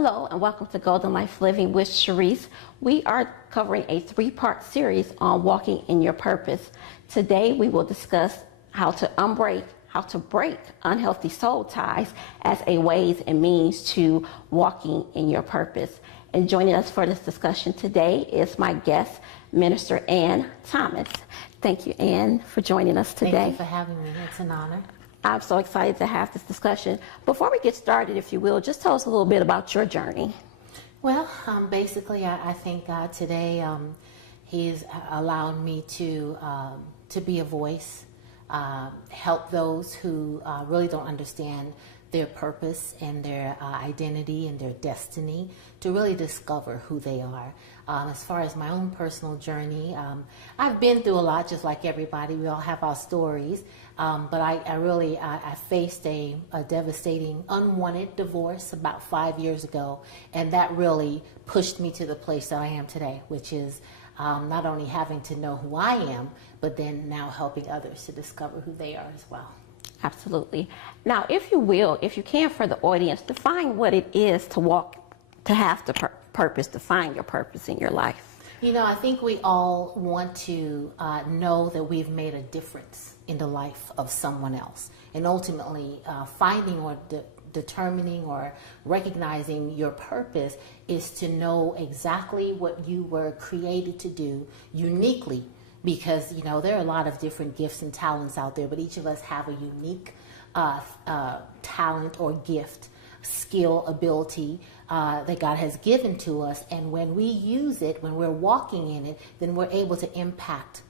Hello and welcome to Golden Life Living with Charise. We are covering a three-part series on walking in your purpose. Today we will discuss how to break unhealthy soul ties as a ways and means to walking in your purpose. And joining us for this discussion today is my guest, Minister Ann Thomas. Thank you, Ann, for joining us today. Thank you for having me. It's an honor. I'm so excited to have this discussion. Before we get started, if you will, just tell us a little bit about your journey. Well, basically, I thank God today. He's allowed me to be a voice, help those who really don't understand their purpose and their identity and their destiny to really discover who they are. As far as my own personal journey, I've been through a lot, just like everybody. We all have our stories. But I faced a devastating, unwanted divorce about 5 years ago, and that really pushed me to the place that I am today, which is not only having to know who I am, but then now helping others to discover who they are as well. Absolutely. Now, if you will, if you can, for the audience, define what it is to have the purpose, to find your purpose in your life. You know, I think we all want to know that we've made a difference in the life of someone else. And ultimately, finding or determining or recognizing your purpose is to know exactly what you were created to do uniquely. Because, you know, there are a lot of different gifts and talents out there, but each of us have a unique talent or gift, skill, ability that God has given to us. And when we use it, when we're walking in it, then we're able to impact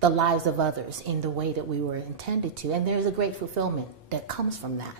the lives of others in the way that we were intended to. And there's a great fulfillment that comes from that.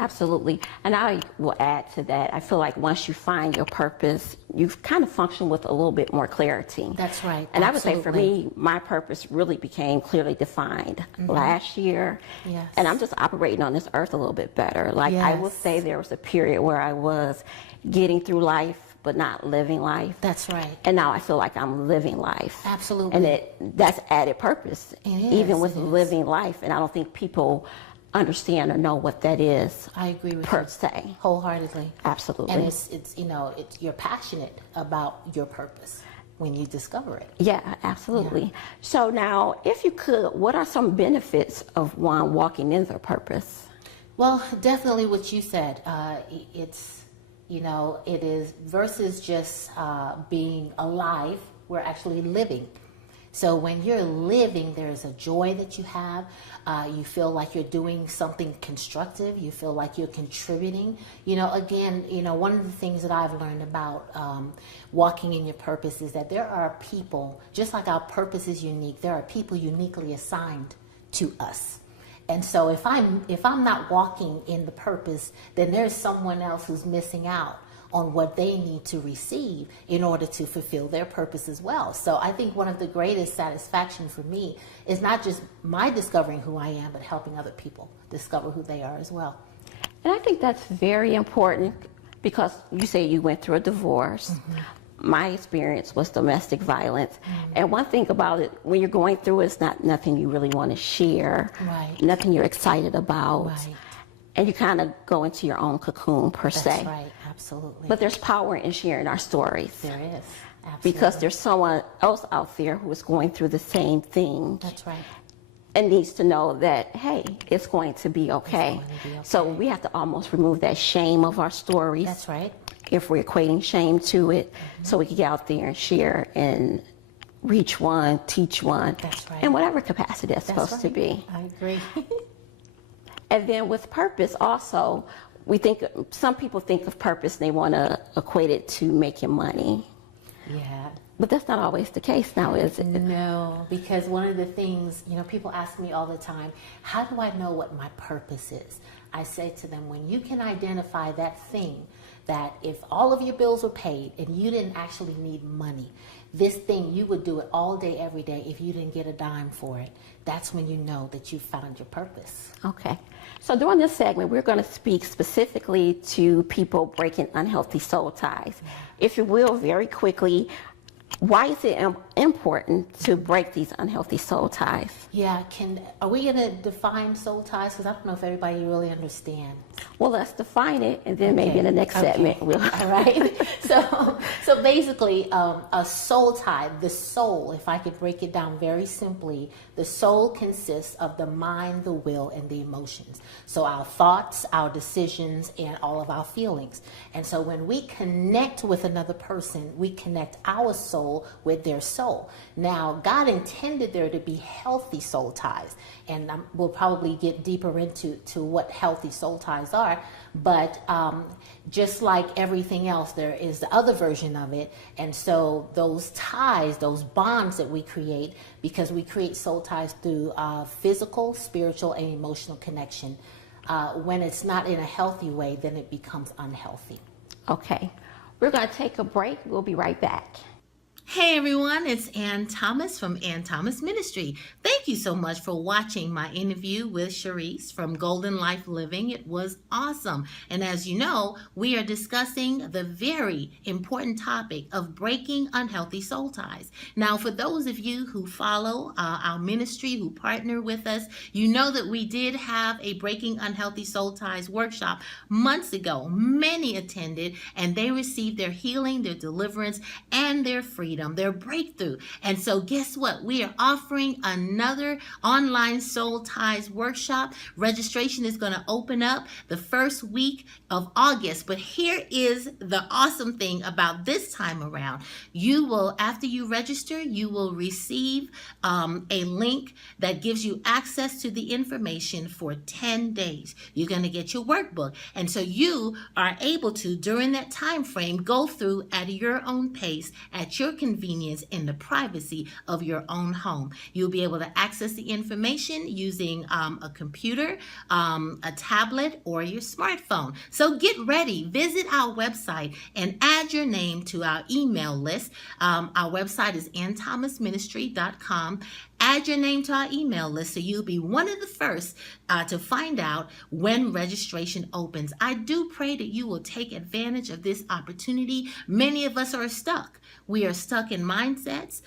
Absolutely. And I will add to that, I feel like once you find your purpose, you kind of function with a little bit more clarity. That's right. And Absolutely. I would say for me, my purpose really became clearly defined last year. Yes. And I'm just operating on this earth a little bit better. Like I will say there was a period where I was getting through life, but not living life. That's right. And now I feel like I'm living life. Absolutely. And that's added purpose, even with living life. And I don't think people understand or know what that is. I agree with per you. se. Wholeheartedly. Absolutely. And it's you know, you're passionate about your purpose when you discover it. Yeah, absolutely. Yeah. So now, if you could, what are some benefits of one walking in their purpose? Well, definitely what you said. It's, you know, it is versus just being alive, we're actually living. So when you're living, there's a joy that you have. You feel like you're doing something constructive. You feel like you're contributing. You know, again, you know, one of the things that I've learned about walking in your purpose is that there are people, just like our purpose is unique, there are people uniquely assigned to us. And so if I'm not walking in the purpose, then there's someone else who's missing out on what they need to receive in order to fulfill their purpose as well. So I think one of the greatest satisfaction for me is not just my discovering who I am, but helping other people discover who they are as well. And I think that's very important because you say you went through a divorce. My experience was domestic violence. And one thing about it, when you're going through it, it's not nothing you really want to share, nothing you're excited about. And you kind of go into your own cocoon per se. That's right, absolutely. But there's power in sharing our stories. There is, absolutely. Because there's someone else out there who is going through the same thing. That's right. And needs to know that, hey, it's going to be okay. It's going to be okay. So we have to almost remove that shame of our stories. That's right. If we're equating shame to it, so we can get out there and share and reach one, teach one. That's right. In whatever capacity that's supposed to be. I agree. And then with purpose also, some people think of purpose and they want to equate it to making money. Yeah. But that's not always the case now, is it? No, because one of the things, you know, people ask me all the time, how do I know what my purpose is? I say to them, when you can identify that thing, that if all of your bills were paid and you didn't actually need money, this thing, you would do it all day, every day if you didn't get a dime for it. That's when you know that you found your purpose. Okay. So during this segment, we're going to speak specifically to people breaking unhealthy soul ties. If you will, very quickly, why is it important to break these unhealthy soul ties? Yeah, are we going to define soul ties? Because I don't know if everybody really understands. Well, let's define it, and then maybe in the next segment we'll. All right. So basically, a soul tie, the soul, if I could break it down very simply, the soul consists of the mind, the will, and the emotions. So our thoughts, our decisions, and all of our feelings. And so when we connect with another person, we connect our soul with their soul. Now, God intended there to be healthy soul ties, and we'll probably get deeper into what healthy soul ties are. But just like everything else, there is the other version of it. And so those ties, those bonds that we create, because we create soul ties through physical, spiritual, and emotional connection. When it's not in a healthy way, then it becomes unhealthy. Okay. We're going to take a break. We'll be right back. Hey everyone, it's Ann Thomas from Ann Thomas Ministry. Thank you so much for watching my interview with Charise from Golden Life Living. It was awesome. And as you know, we are discussing the very important topic of breaking unhealthy soul ties. Now, for those of you who follow our ministry, who partner with us, you know that we did have a Breaking Unhealthy Soul Ties workshop months ago. Many attended, and they received their healing, their deliverance, and their freedom, their breakthrough. And so guess what? We are offering another online soul ties workshop. Registration is going to open up the first week of August. But here is the awesome thing about this time around. You will, after you register, you will receive a link that gives you access to the information for 10 days. You're going to get your workbook. And so you are able to, during that time frame, go through at your own pace, at your convenience, in the privacy of your own home. You'll be able to access the information using a computer, a tablet, or your smartphone. So get ready. Visit our website and add your name to our email list. Our website is anthomasministry.com. Add your name to our email list so you'll be one of the first to find out when registration opens. I do pray that you will take advantage of this opportunity. Many of us are stuck. We are stuck in mindsets,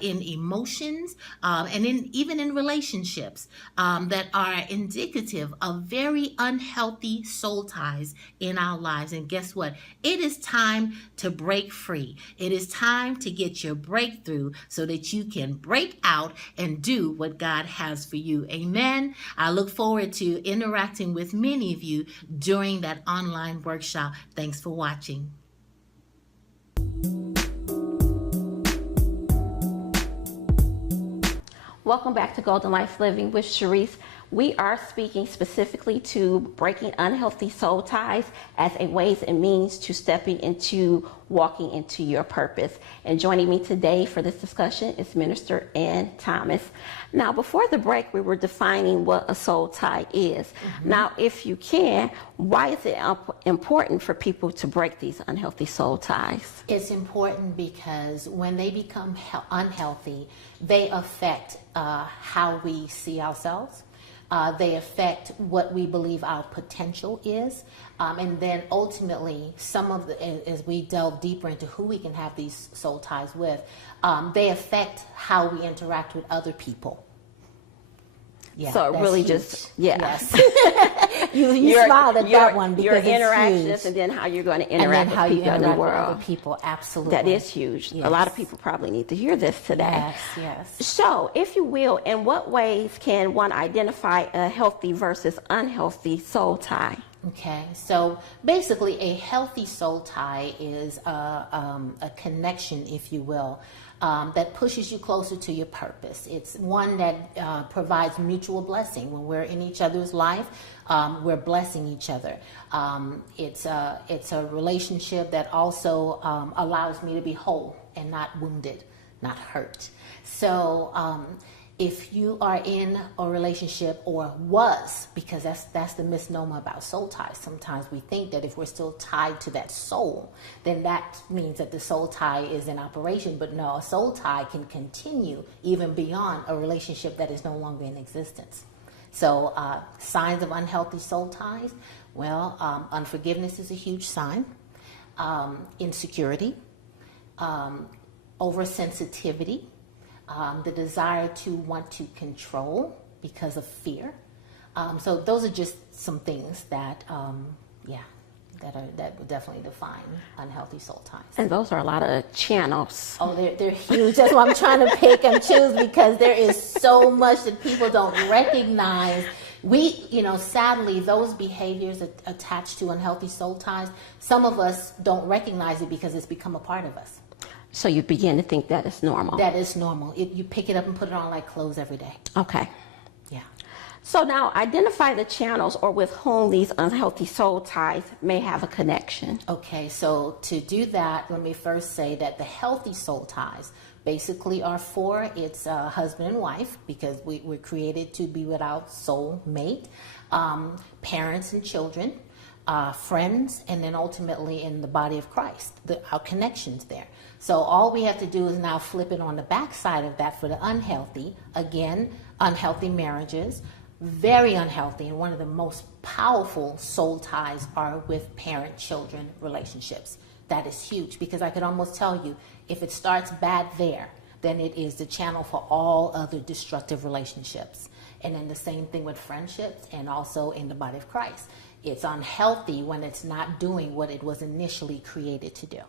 in emotions, and even in relationships that are indicative of very unhealthy soul ties in our lives. And guess what? It is time to break free. It is time to get your breakthrough so that you can break out and do what God has for you. Amen. I look forward to interacting with many of you during that online workshop. Thanks for watching. Welcome back to Golden Life Living with Charise. We are speaking specifically to breaking unhealthy soul ties as a ways and means to stepping into walking into your purpose. And joining me today for this discussion is Minister Ann Thomas. Now, before the break, we were defining what a soul tie is. Mm-hmm. Now, if you can, why is it important for people to break these unhealthy soul ties? It's important because when they become unhealthy, they affect how we see ourselves. They affect what we believe our potential is. And then ultimately, as we delve deeper into who we can have these soul ties with, they affect how we interact with other people. Yeah, so it really huge. Just, yeah. Yes. you smiled at that one because your it's interactions huge. And then how you're going to interact with people in the world. With other people, absolutely. That is huge. Yes. A lot of people probably need to hear this today. Yes. So, if you will, in what ways can one identify a healthy versus unhealthy soul tie? Okay, so basically a healthy soul tie is a connection, if you will, that pushes you closer to your purpose. It's one that provides mutual blessing. When we're in each other's life, we're blessing each other. It's a relationship that also allows me to be whole and not wounded, not hurt. So if you are in a relationship, or was, because that's the misnomer about soul ties. Sometimes we think that if we're still tied to that soul, then that means that the soul tie is in operation. But no, a soul tie can continue even beyond a relationship that is no longer in existence. So signs of unhealthy soul ties, well, unforgiveness is a huge sign. Insecurity, oversensitivity, the desire to want to control because of fear, So those are just some things that, that would definitely define unhealthy soul ties. And those are a lot of channels. Oh, they're huge. That's why I'm trying to pick and choose, because there is so much that people don't recognize. Sadly, those behaviors attached to unhealthy soul ties, some of us don't recognize it because it's become a part of us. So you begin to think that is normal. That is normal. You pick it up and put it on like clothes every day. Okay. Yeah. So now identify the channels or with whom these unhealthy soul ties may have a connection. Okay, so to do that, let me first say that the healthy soul ties basically are four. It's husband and wife, because we're created to be with our soul mate, parents and children, friends, and then ultimately in the body of Christ, our connections there. So all we have to do is now flip it on the backside of that for the unhealthy. Again, unhealthy marriages, very unhealthy, and one of the most powerful soul ties are with parent-children relationships. That is huge, because I could almost tell you, if it starts bad there, then it is the channel for all other destructive relationships. And then the same thing with friendships and also in the body of Christ. It's unhealthy when it's not doing what it was initially created to do.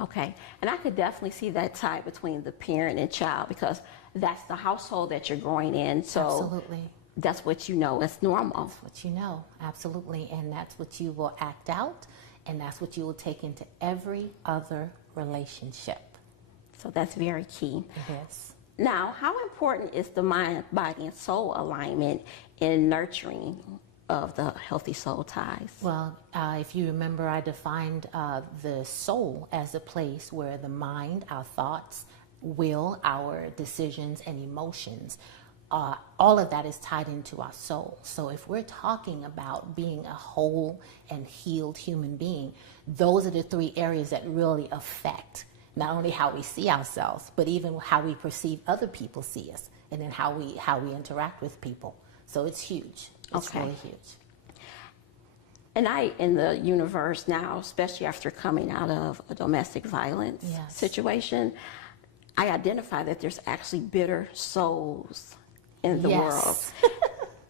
Okay, and I could definitely see that tie between the parent and child, because that's the household that you're growing in. So Absolutely. that's what you know is normal. That's what you know, absolutely. And that's what you will act out, and that's what you will take into every other relationship. So that's very key. It is. Now, how important is the mind, body, and soul alignment in nurturing of the healthy soul ties? Well, if you remember, I defined the soul as a place where the mind, our thoughts, will, our decisions, and emotions, all of that is tied into our soul. So if we're talking about being a whole and healed human being, those are the three areas that really affect not only how we see ourselves, but even how we perceive other people see us, and then how we interact with people. So it's huge. It's really huge. And in the universe now, especially after coming out of a domestic violence situation, I identify that there's actually bitter souls in the world.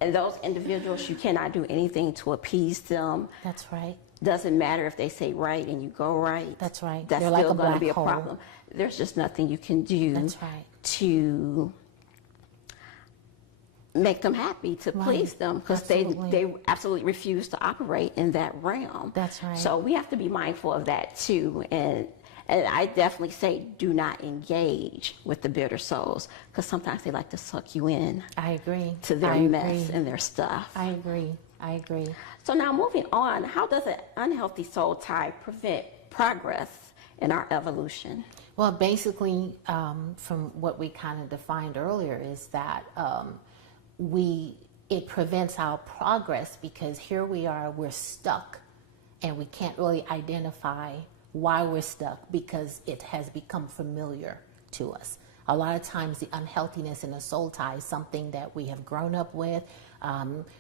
And those individuals, you cannot do anything to appease them. That's right. Doesn't matter if they say right and you go right. That's right. That's They're still like a going to black be a hole. problem. There's just nothing you can do That's right. to make them happy, to please them, because they absolutely refuse to operate in that realm. That's right. So we have to be mindful of that too. And I definitely say do not engage with the bitter souls, because sometimes they like to suck you in. I agree. To their mess and their stuff. I agree. So now moving on, how does an unhealthy soul tie prevent progress in our evolution? Well, basically, from what we kind of defined earlier, is that it prevents our progress, because here we are, we're stuck, and we can't really identify why we're stuck, because it has become familiar to us. A lot of times the unhealthiness in a soul tie is something that we have grown up with,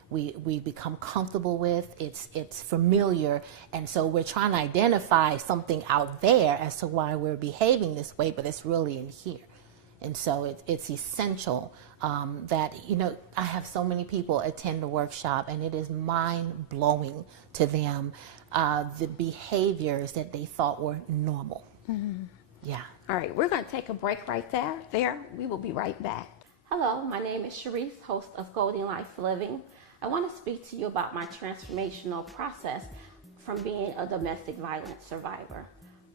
we become comfortable with, it's familiar, and so we're trying to identify something out there as to why we're behaving this way, but it's really in here. And so it's essential that, I have so many people attend the workshop, and it is mind-blowing to them, the behaviors that they thought were normal. Mm-hmm. Yeah. All right, we're going to take a break right there. We will be right back. Hello, my name is Charise, host of Golden Life Living. I want to speak to you about my transformational process from being a domestic violence survivor.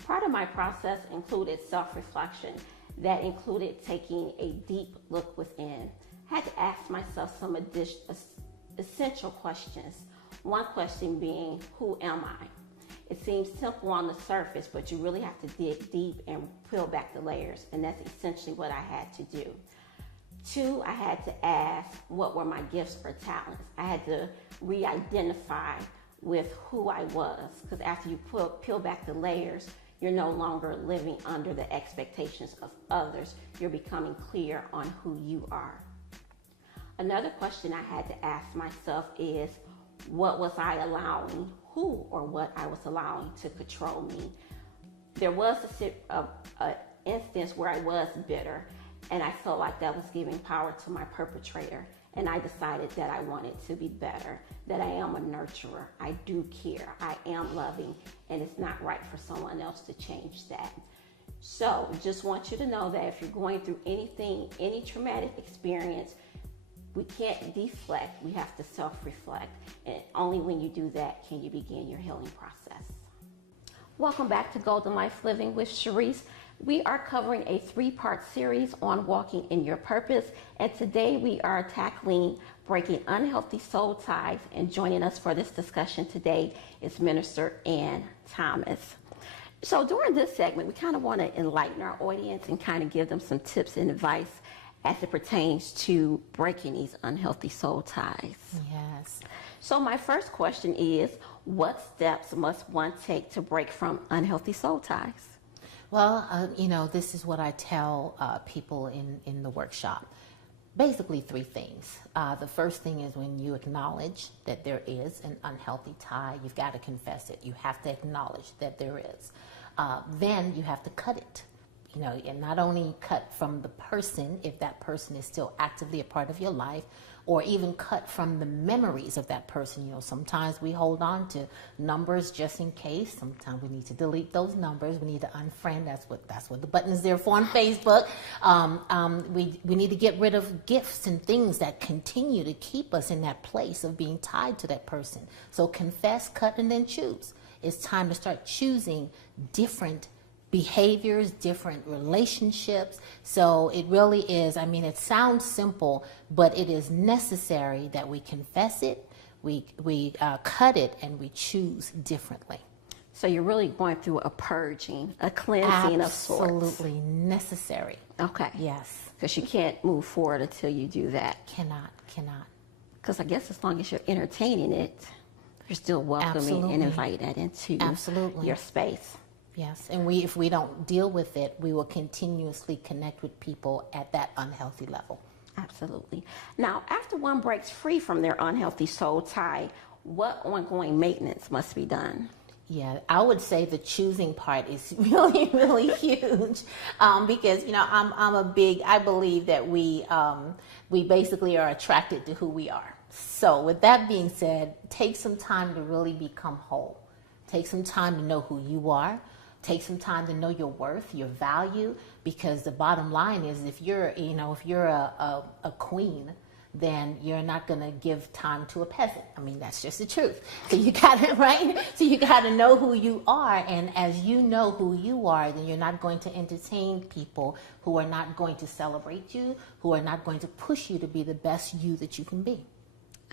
Part of my process included self-reflection that included taking a deep look within. I had to ask myself some essential questions. One question being, who am I? It seems simple on the surface, but you really have to dig deep and peel back the layers, and that's essentially what I had to do. 2, I had to ask, what were my gifts or talents? I had to re-identify with who I was, because after you peel back the layers, you're no longer living under the expectations of others. You're becoming clear on who you are. Another question I had to ask myself is, what was I allowing, who or what I was allowing to control me? There was an instance where I was bitter, and I felt like that was giving power to my perpetrator. and I decided that I wanted to be better, that I am a nurturer, I do care, I am loving, and it's not right for someone else to change that. So just want you to know that if you're going through anything, any traumatic experience, we can't deflect, we have to self-reflect. And only when you do that can you begin your healing process. Welcome back to Golden Life Living with Charise. We are covering a 3-part series on walking in your purpose. And today we are tackling breaking unhealthy soul ties. And joining us for this discussion today is Minister Ann Thomas. So during this segment, we kind of want to enlighten our audience and kind of give them some tips and advice as it pertains to breaking these unhealthy soul ties. Yes. So my first question is, what steps must one take to break from unhealthy soul ties? Well, this is what I tell people in the workshop. Basically 3 things. The first thing is when you acknowledge that there is an unhealthy tie, you've got to confess it. You have to acknowledge that there is. Then you have to cut it. And not only cut from the person, if that person is still actively a part of your life, or even cut from the memories of that person. Sometimes we hold on to numbers just in case. Sometimes we need to delete those numbers. We need to unfriend. That's what the button is there for on Facebook. We need to get rid of gifts and things that continue to keep us in that place of being tied to that person. So confess, cut, and then choose. It's time to start choosing different behaviors, different relationships. So it really is, it sounds simple, but it is necessary that we confess it, we cut it, and we choose differently. So you're really going through a purging, a cleansing of sorts. Absolutely necessary. Okay. Yes. Because you can't move forward until you do that. Cannot. Because I guess as long as you're entertaining it, you're still welcoming Absolutely. and inviting it into Absolutely. your space. Yes, and if we don't deal with it, we will continuously connect with people at that unhealthy level. Absolutely. Now, after one breaks free from their unhealthy soul tie, what ongoing maintenance must be done? Yeah, I would say the choosing part is really, really huge, because I believe that we basically are attracted to who we are. So with that being said, take some time to really become whole. Take some time to know who you are. Take some time to know your worth, your value, because the bottom line is if you're a queen, then you're not going to give time to a peasant. That's just the truth. So you got it, right? So you got to know who you are. And as you know who you are, then you're not going to entertain people who are not going to celebrate you, who are not going to push you to be the best you that you can be.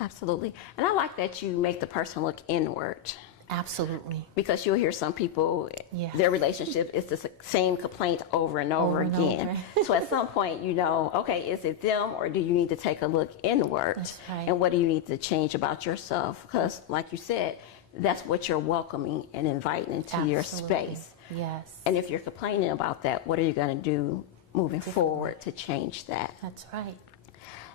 Absolutely. And I like that you make the person look inward. Absolutely. Because you'll hear some people, their relationship is the same complaint over and over again. So at some point, okay, is it them or do you need to take a look inward? That's right. And what do you need to change about yourself? Because like you said, that's what you're welcoming and inviting into your space. Yes. And if you're complaining about that, what are you going to do moving forward to change that? That's right.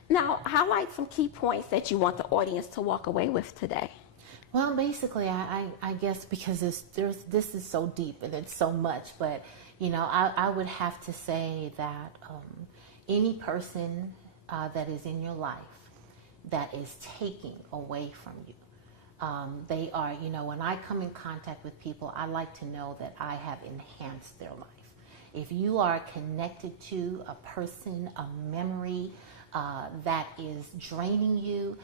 Now, highlight some key points that you want the audience to walk away with today. Well, basically, I guess because this is so deep and it's so much, but I would have to say that any person that is in your life that is taking away from you, they are, when I come in contact with people, I like to know that I have enhanced their life. If you are connected to a person, a memory that is draining you,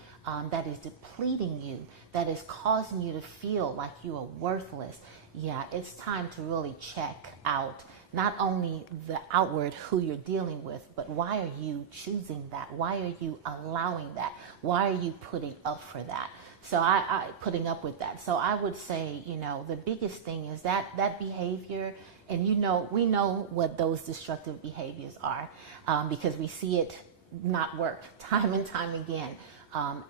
that is depleting you, that is causing you to feel like you are worthless, it's time to really check out not only the outward who you're dealing with, but why are you choosing that? Why are you allowing that? Why are you putting up for that? So I putting up with that. So I would say, the biggest thing is that behavior, and we know what those destructive behaviors are, because we see it not work time and time again.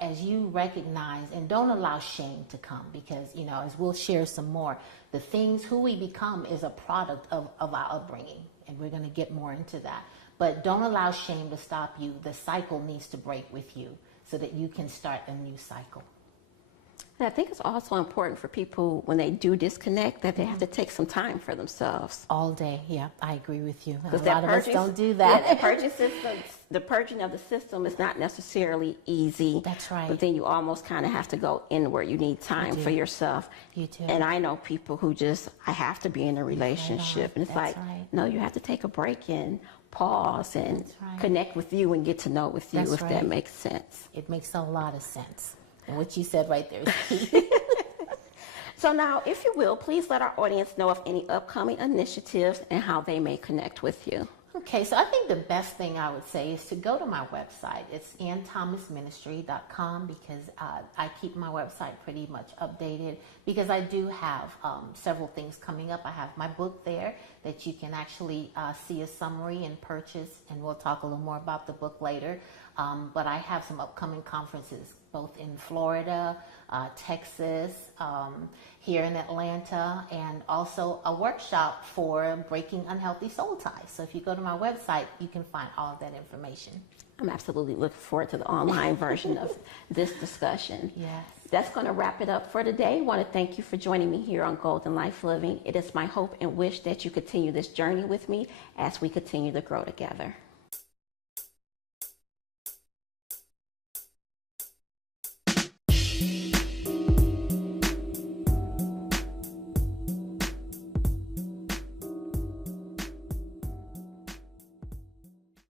As you recognize, and don't allow shame to come, because as we'll share some more, who we become is a product of our upbringing, and we're going to get more into that. But don't allow shame to stop you. The cycle needs to break with you so that you can start a new cycle. And I think it's also important for people when they do disconnect that they have to take some time for themselves. All day, yeah, I agree with you. A Because lot of us don't do that. Yeah, the purging of the system is not necessarily easy. That's right. But then you almost kind of have to go inward. You need time for yourself. You do. And I know people who just, I have to be in a relationship. And it's That's like, right. no, you have to take a break and pause and right. connect with you and get to know with you, That's if right. that makes sense. It makes a lot of sense. And what you said right there is key. So now, if you will, please let our audience know of any upcoming initiatives and how they may connect with you. Okay, so I think the best thing I would say is to go to my website. It's AnnThomasMinistry.com because I keep my website pretty much updated because I do have several things coming up. I have my book there that you can actually see a summary and purchase, and we'll talk a little more about the book later. But I have some upcoming conferences both in Florida, Texas, here in Atlanta, and also a workshop for breaking unhealthy soul ties. So if you go to my website, you can find all of that information. I'm absolutely looking forward to the online version of this discussion. Yes. That's going to wrap it up for today. I want to thank you for joining me here on Golden Life Living. It is my hope and wish that you continue this journey with me as we continue to grow together.